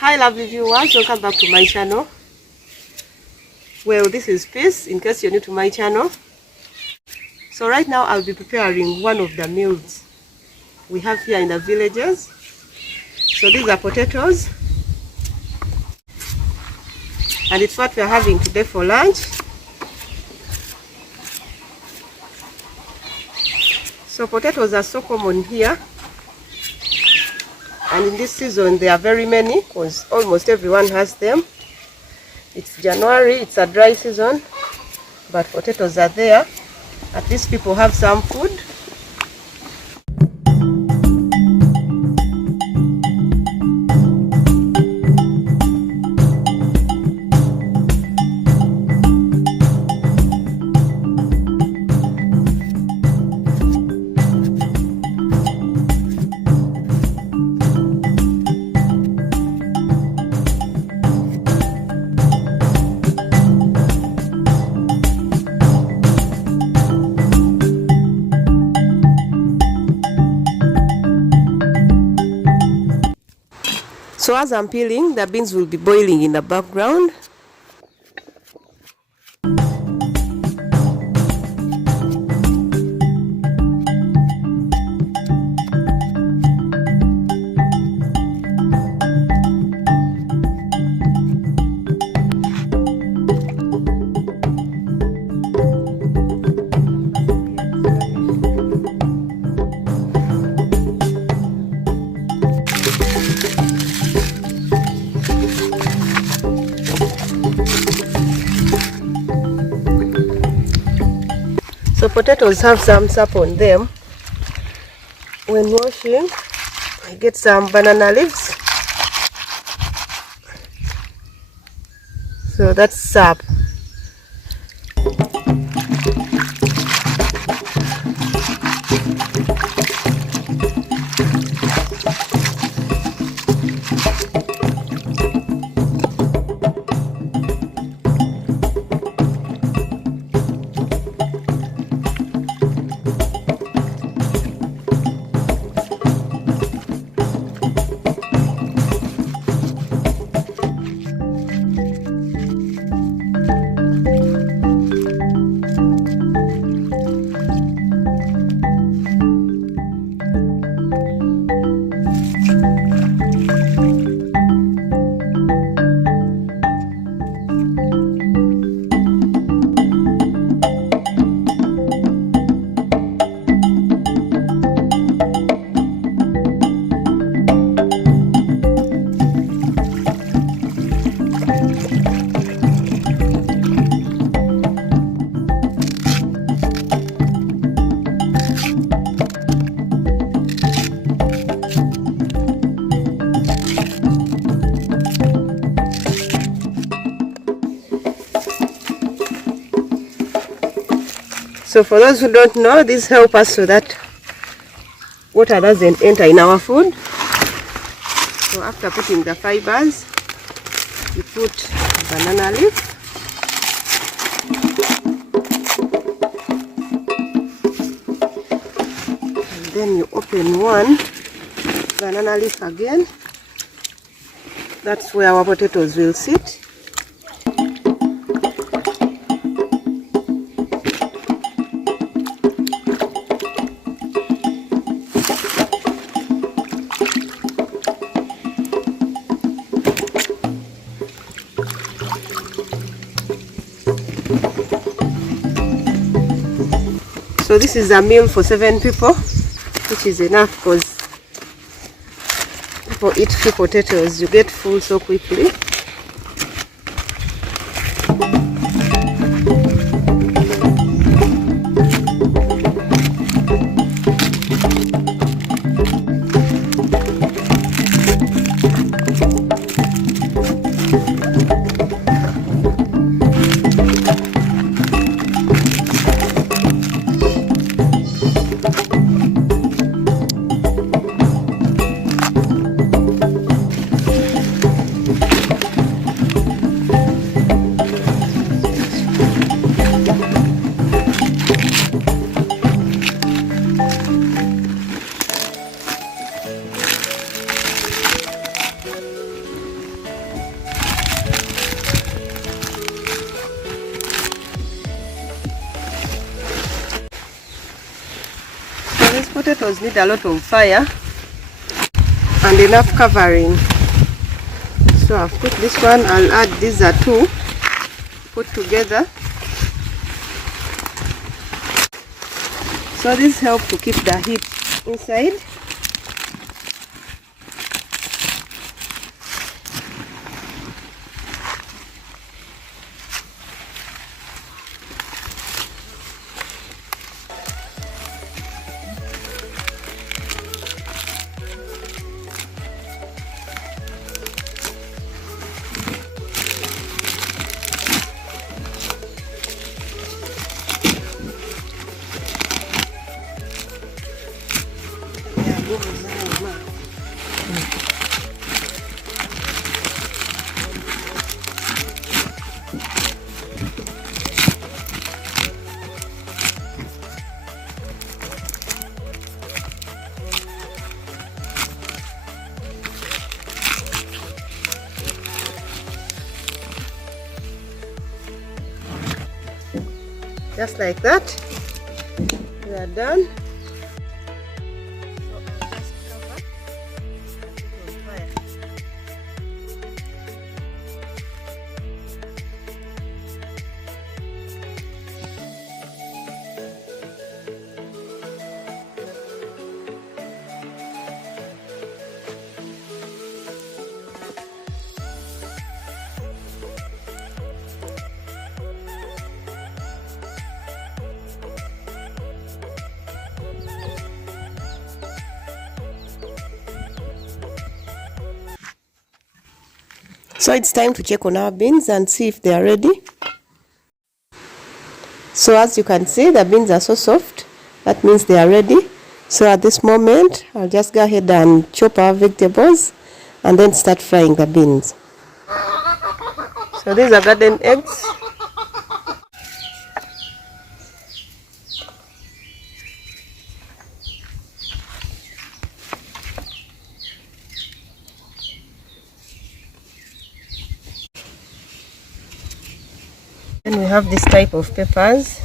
Hi lovely viewers, welcome back to my channel. Well, this is Peace, in case you're new to my channel. So right now I'll be preparing one of the meals we have here in the villages. So these are potatoes, and it's what we're having today for lunch. So potatoes are so common here, and in this season there are very many because almost everyone has them. It's January, it's a dry season, but potatoes are there. At least people have some food. So as I'm peeling, the beans will be boiling in the background. So potatoes have some sap on them. When washing, I get some banana leaves. So that's sap. So for those who don't know, these help us so that water doesn't enter in our food. So after putting the fibers, you put banana leaf. And then you open one banana leaf again. That's where our potatoes will sit. So this is a meal for 7 people, which is enough because people eat few potatoes. You get full so quickly. These potatoes need a lot of fire and enough covering. So I've put this one, I'll add these are two put together. So this helps to keep the heat inside. Just like that, we are done. So it's time to check on our beans and see if they are ready. So as you can see, the beans are so soft. That means they are ready. So at this moment, I'll just go ahead and chop our vegetables and then start frying the beans. So these are garden eggs. Then we have this type of peppers.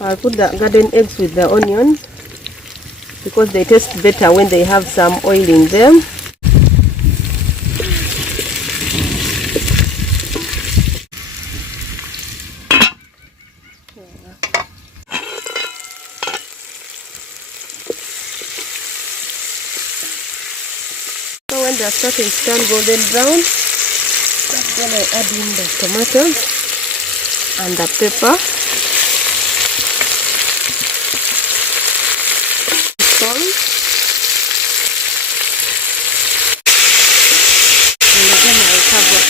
I'll put the garden eggs with the onions because they taste better when they have some oil in them. So when they're starting to turn golden brown, that's when I add in the tomatoes and the pepper, salt, and again I'll cover.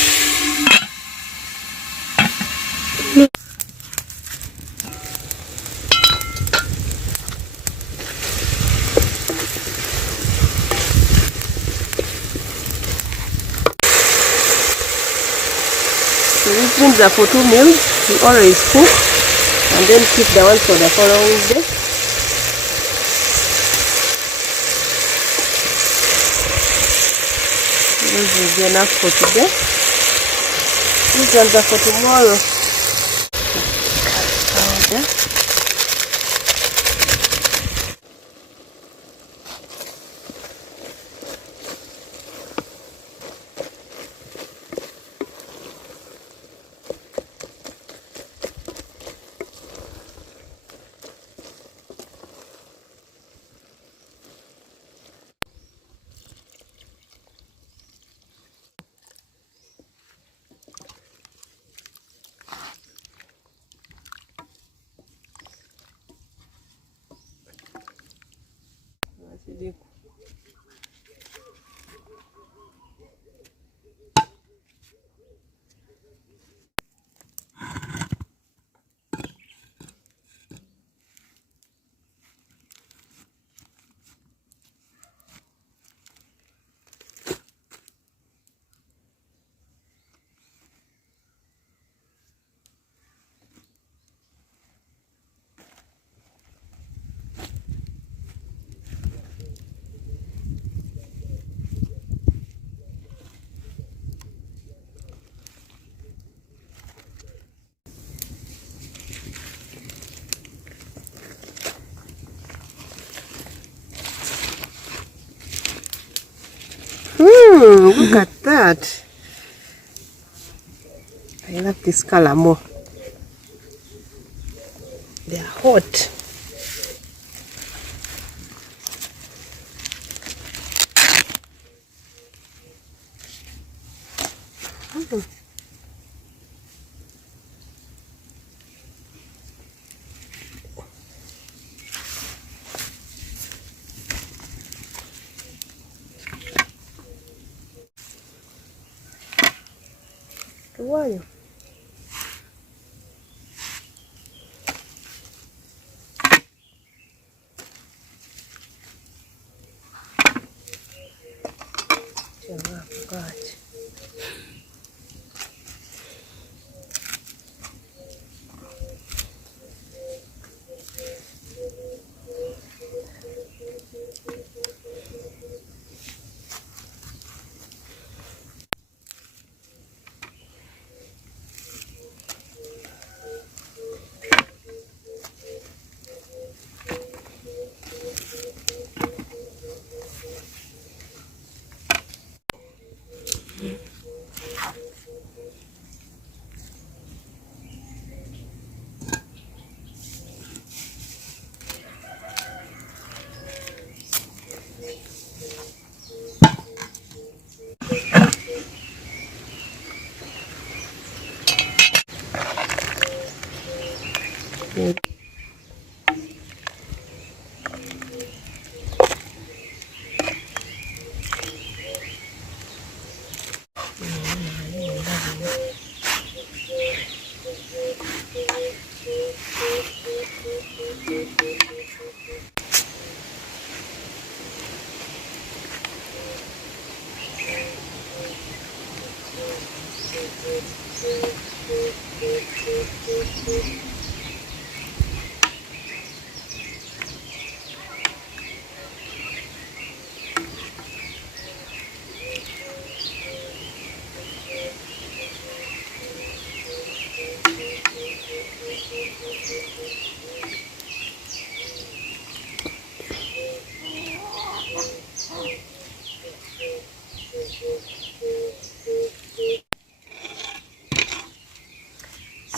So these beans are for 2 meals. We always cook and then keep the ones for the following day. This will be enough for today. These ones are for tomorrow. Powder. Look at that. I love this color more. They are hot. Why? God.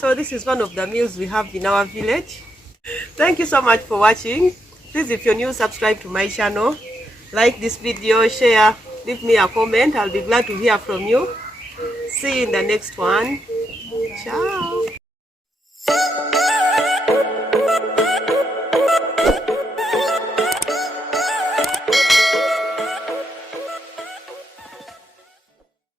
So this is one of the meals we have in our village. Thank you so much for watching. Please, if you're new, subscribe to my channel, like this video, share, leave me a comment. I'll be glad to hear from you. See you in the next one. Ciao.